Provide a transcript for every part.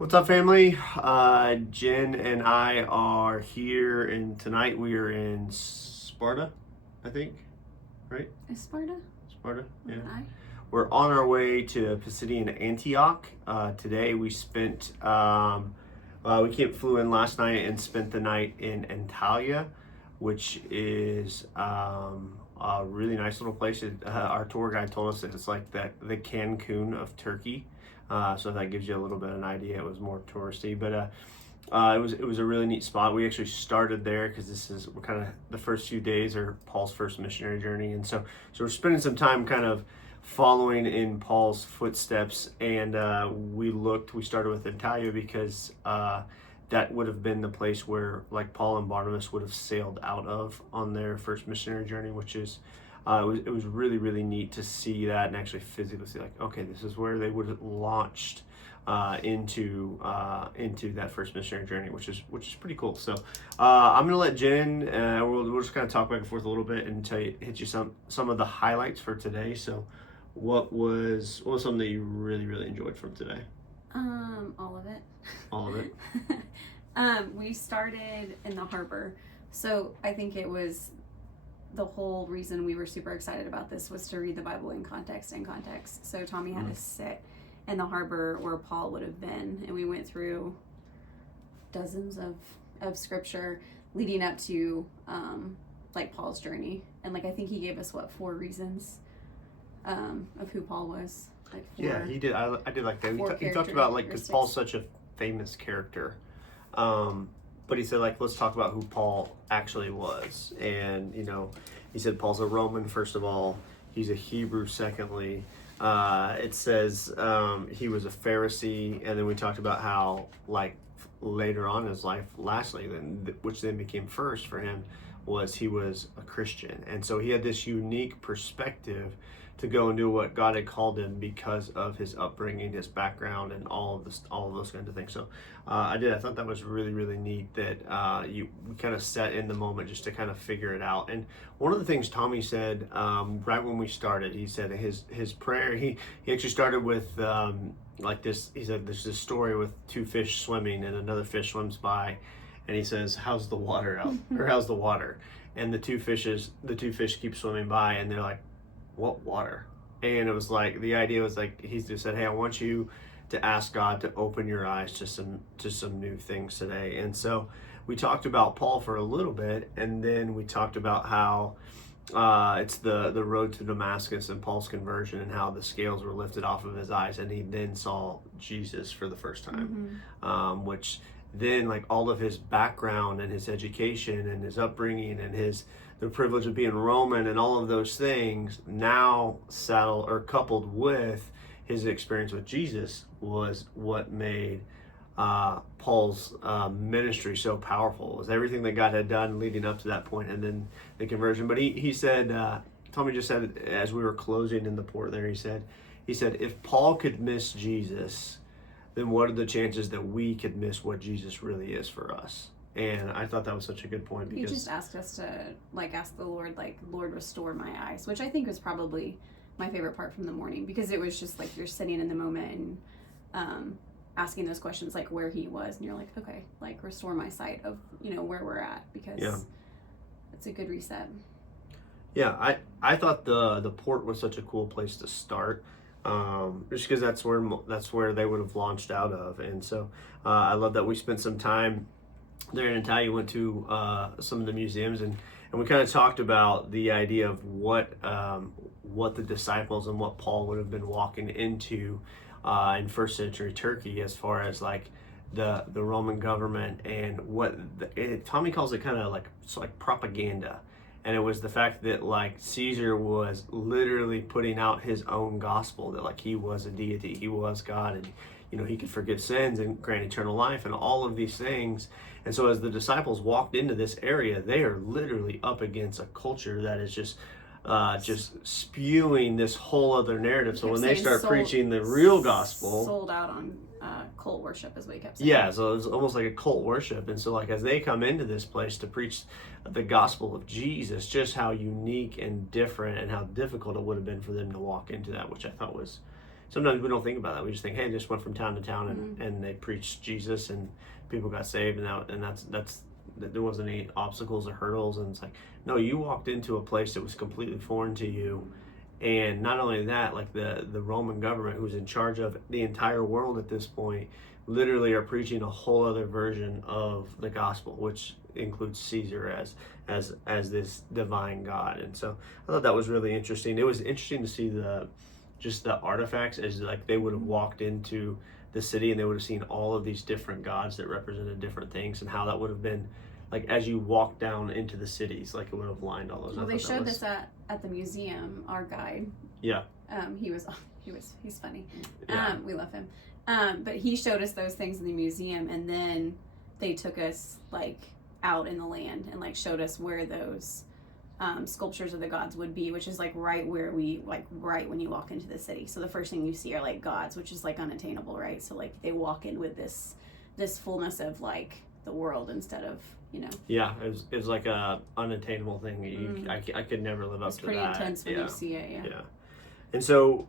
What's up, family? Jen and I are here, and tonight we are in Sparta, I think, right? Is Sparta? Sparta, yeah. With an I? We're on our way to Pisidian Antioch. Today we spent, flew in last night and spent the night in Antalya, which is a really nice little place. Our tour guide told us that it's like the Cancun of Turkey. So that gives you a little bit of an idea. It was more touristy, but it was a really neat spot. We actually started there because we're kind of the first few days are Paul's first missionary journey, and so we're spending some time kind of following in Paul's footsteps. And we started with Antalya because that would have been the place where like Paul and Barnabas would have sailed out of on their first missionary journey, which is it was really, really neat to see that and actually physically see like, okay, this is where they would have launched into that first missionary journey, which is pretty cool. So I'm gonna let Jen. We'll just kind of talk back and forth a little bit and hit you some of the highlights for today. So what was something that you really, really enjoyed from today? All of it. All of it. We started in the harbor, so I think it was the whole reason we were super excited about this was to read the Bible in context. So Tommy had to sit in the harbor where Paul would have been, and we went through dozens of scripture leading up to like Paul's journey, and like I think he gave us 4 reasons of who Paul was. Like yeah, he did. I did like that. He talked about like because Paul's such a famous character. But he said, like, let's talk about who Paul actually was. And, he said Paul's a Roman, first of all. He's a Hebrew, secondly. It says he was a Pharisee. And then we talked about how, like, later on in his life, lastly, which then became first for him, was he was a Christian. And so he had this unique perspective to go and do what God had called him because of his upbringing, his background, and all of those kinds of things. So I thought that was really, really neat that we kind of sat in the moment just to kind of figure it out. And one of the things Tommy said right when we started, he said his prayer. He actually started with like this. He said there's this story with 2 fish swimming, and another fish swims by, and he says, "How's the water out?" or "How's the water?" And the two fish keep swimming by, and they're like, "What water?" And it was like the idea was like he just said, "Hey, I want you to ask God to open your eyes to some new things today." And so we talked about Paul for a little bit, and then we talked about how it's the road to Damascus and Paul's conversion, and how the scales were lifted off of his eyes, and he then saw Jesus for the first time, which then like all of his background and his education and his upbringing and the privilege of being Roman and all of those things now coupled with his experience with Jesus was what made Paul's ministry so powerful. It was everything that God had done leading up to that point, and then the conversion. But he said, Tommy just said as we were closing in the port there, he said if Paul could miss Jesus, then what are the chances that we could miss what Jesus really is for us? And I thought that was such a good point because he just asked us to like ask the Lord, like, Lord, restore my eyes, which I think was probably my favorite part from the morning, because it was just like you're sitting in the moment and asking those questions like where he was, and you're like, okay, like restore my sight of where we're at, because it's a good reset. Yeah, I thought the port was such a cool place to start. Just because that's where they would have launched out of, and so I love that we spent some time there in Antalya. Went to some of the museums, and we kind of talked about the idea of what the disciples and what Paul would have been walking into in first century Turkey, as far as like the Roman government, and Tommy calls it kind of like propaganda. And it was the fact that like Caesar was literally putting out his own gospel, that like he was a deity, he was God, and he could forgive sins and grant eternal life and all of these things. And so as the disciples walked into this area, they are literally up against a culture that is just spewing this whole other narrative. So when they start preaching the real gospel, sold out on cult worship, is what he kept saying. Yeah, so it was almost like a cult worship. And so like as they come into this place to preach the gospel of Jesus, just how unique and different and how difficult it would have been for them to walk into that, which I thought was sometimes we don't think about that. We just think, hey, they just went from town to town and they preached Jesus and people got saved, and that's there wasn't any obstacles or hurdles. And it's like, no, you walked into a place that was completely foreign to you. And not only that, like the Roman government, who's in charge of the entire world at this point, literally are preaching a whole other version of the gospel, which includes Caesar as this divine God. And so I thought that was really interesting. It was interesting to see the artifacts, as like they would have walked into the city and they would have seen all of these different gods that represented different things, and how that would have been like as you walk down into the cities, like it would have lined all those. Well, they showed this at the museum. Our guide. Yeah. He's funny. Yeah. We love him. But he showed us those things in the museum, and then they took us like out in the land and like showed us where those sculptures of the gods would be, which is like right where right when you walk into the city. So the first thing you see are like gods, which is like unattainable, right? So like they walk in with this fullness of like the world instead of, you know. Yeah, it was like a unattainable thing. I could never live up to that. It's pretty intense when you see it. Yeah. And so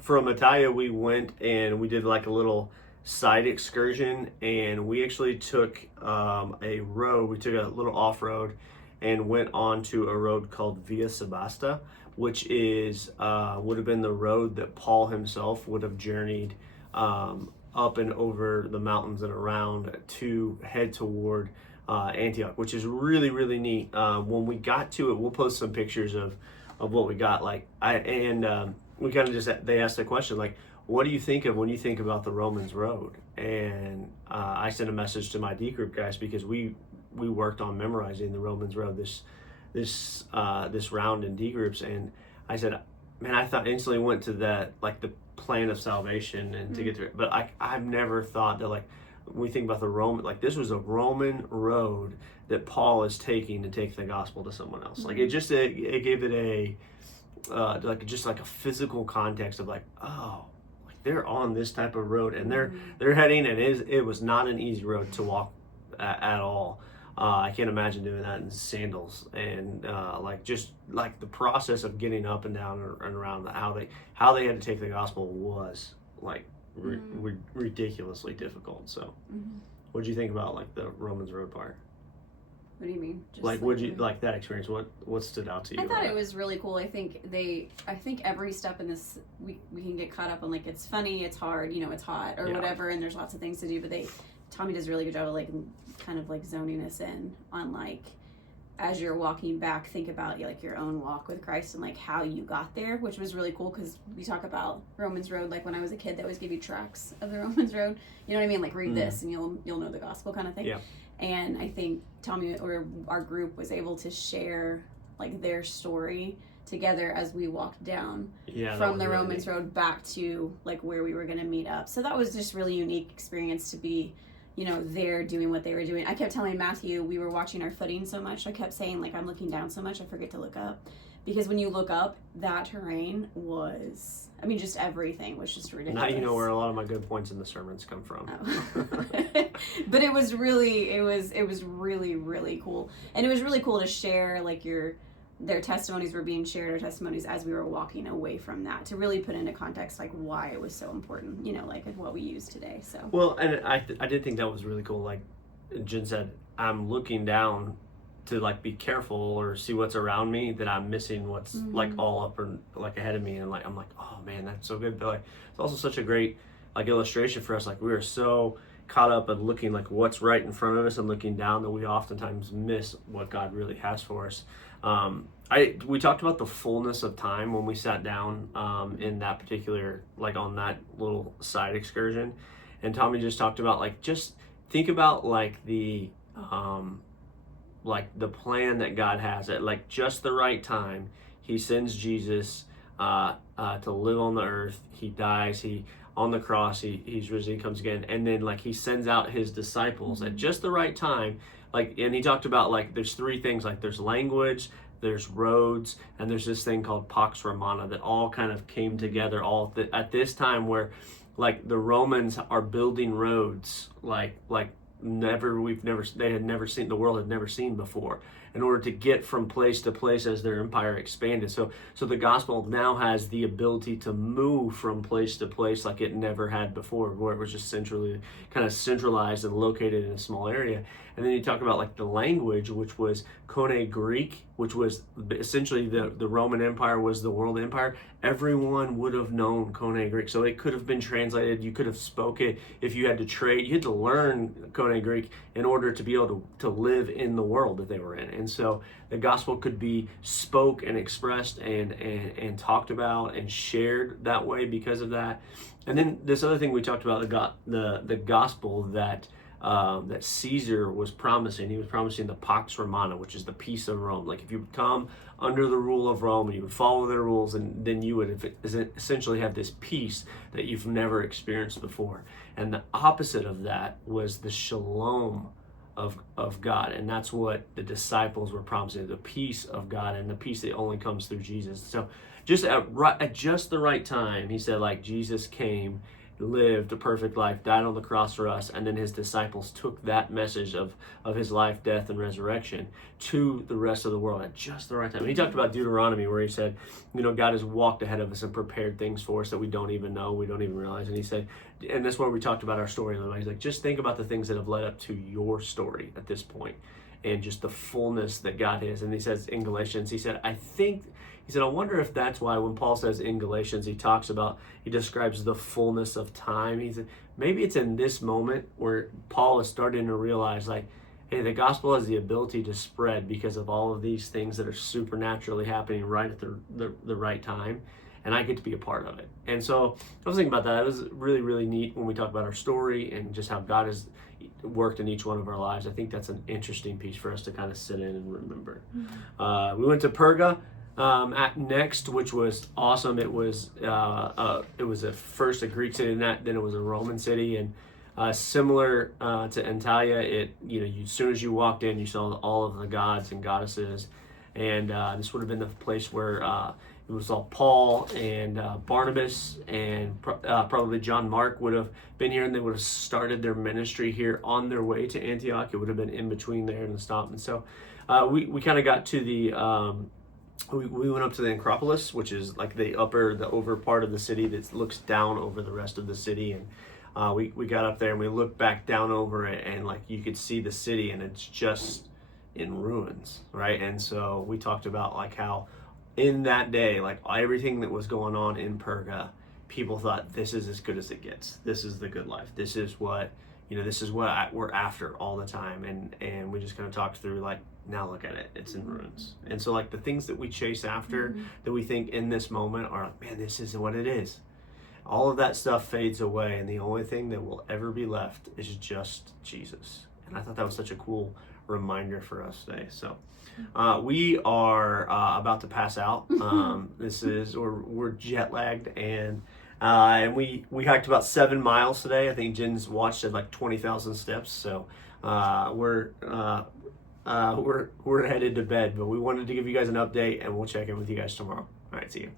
from Italia, we went and we did like a little side excursion, and we actually took a road. We took a little off-road and went on to a road called Via Sebasta, which is would have been the road that Paul himself would have journeyed up and over the mountains and around to head toward Antioch, which is really, really neat. When we got to it, we'll post some pictures of what we got. We kind of they asked the question, like, what do you think of when you think about the Romans Road? And I sent a message to my D group guys, because we worked on memorizing the Romans Road this round in D groups, and I said, man, I thought instantly went to that, like the plan of salvation and to get through it. But I've never thought that, like, when we think about the Roman, like this was a Roman road that Paul is taking to take the gospel to someone else. Like it gave it a physical context of like, oh, like they're on this type of road and they're heading, and it was not an easy road to walk at all. I can't imagine doing that in sandals, and just the process of getting up and down and around, how they had to take the gospel was like ridiculously difficult. So what did you think about like the Romans Road part? What do you mean? Just like would you like that experience? What stood out to you? I thought it was really cool. I think every step in this, we can get caught up on like it's funny, it's hard, you know, it's hot or whatever, and there's lots of things to do, but Tommy does a really good job of like kind of like zoning us in on like, as you're walking back, think about like your own walk with Christ and like how you got there, which was really cool, because we talk about Romans Road. Like when I was a kid, they always give you tracts of the Romans Road. You know what I mean? Like read this and you'll know the gospel kind of thing. Yeah. And I think Tommy or our group was able to share like their story together as we walked down from the Romans Road back to like where we were going to meet up. So that was just really unique experience to be, you know, there doing what they were doing. I kept telling Matthew, we were watching our footing so much. I kept saying like, I'm looking down so much, I forget to look up. Because when you look up, that terrain was, I mean, just everything was just ridiculous. Now you know where a lot of my good points in the sermons come from. Oh. But it was really, really cool. And it was really cool to share like their testimonies were being shared, our testimonies as we were walking away from that, to really put into context like why it was so important, you know, like what we use today. So well, and I did think that was really cool. Like Jen said, I'm looking down to like be careful or see what's around me, that I'm missing what's like all up or like ahead of me, and like I'm like, oh man, that's so good. But like it's also such a great like illustration for us. Like we were so caught up in looking like what's right in front of us and looking down that we oftentimes miss what God really has for us. We talked about the fullness of time when we sat down in that particular, like on that little side excursion, and Tommy just talked about like, just think about like the plan that God has at like just the right time. He sends Jesus to live on the earth. He dies. He on the cross. He's risen. He comes again, and then like he sends out his disciples at just the right time. Like, and he talked about like there's three things, like there's language, there's roads, and there's this thing called Pax Romana that all kind of came together at this time where like the Romans are building roads like the world had never seen before, in order to get from place to place as their empire expanded. So the gospel now has the ability to move from place to place like it never had before, where it was just centralized and located in a small area. And then you talk about like the language, which was Koine Greek, which was essentially the Roman Empire was the world empire. Everyone would have known Koine Greek. So it could have been translated. You could have spoke it. If you had to trade, you had to learn Koine Greek in order to be able to live in the world that they were in. And so the gospel could be spoke and expressed and talked about and shared that way because of that. And then this other thing we talked about, the gospel that Caesar was promising. He was promising the Pax Romana, which is the peace of Rome. Like if you would come under the rule of Rome and you would follow their rules, and then you would essentially have this peace that you've never experienced before. And the opposite of that was the shalom of God, and that's what the disciples were promising, the peace of God, and the peace that only comes through Jesus. So just at just the right time, he said, like, Jesus came, lived a perfect life, died on the cross for us, and then his disciples took that message of his life, death, and resurrection to the rest of the world at just the right time. And he talked about Deuteronomy, where he said, God has walked ahead of us and prepared things for us that we don't even know, we don't even realize. And he said, and that's where we talked about our story. He's like, just think about the things that have led up to your story at this point, and just the fullness that God is. And he says in Galatians, he said, I wonder if that's why when Paul says in Galatians, he describes the fullness of time. He said, maybe it's in this moment where Paul is starting to realize, like, hey, the gospel has the ability to spread because of all of these things that are supernaturally happening right at the right time, and I get to be a part of it. And so I was thinking about that. It was really, really neat when we talk about our story and just how God has worked in each one of our lives. I think that's an interesting piece for us to kind of sit in and remember. We went to Perga next, which was awesome. It was at first a Greek city, and then it was a Roman city, and similar to Antalya. As soon as you walked in, you saw all of the gods and goddesses, and this would have been the place where it was all Paul and Barnabas and probably John Mark would have been here, and they would have started their ministry here on their way to Antioch. It would have been in between there and the stop. And so we kind of got to the we went up to the Acropolis, which is like the over part of the city that looks down over the rest of the city. And we got up there and we looked back down over it, and like you could see the city, and it's just in ruins, right? And so we talked about like how in that day, like everything that was going on in Perga, people thought this is as good as it gets. This is the good life. This is what we're after all the time. And we just kind of talked through, like, now look at it, it's in ruins. And so like the things that we chase after, that we think in this moment are like, man, this isn't what it is. All of that stuff fades away, and the only thing that will ever be left is just Jesus. And I thought that was such a cool reminder for us today. So we are about to pass out. We're jet lagged, and we hiked about 7 miles today. I think Jen's watch said like 20,000 steps. So we're headed to bed, but we wanted to give you guys an update, and we'll check in with you guys tomorrow. All right, see you.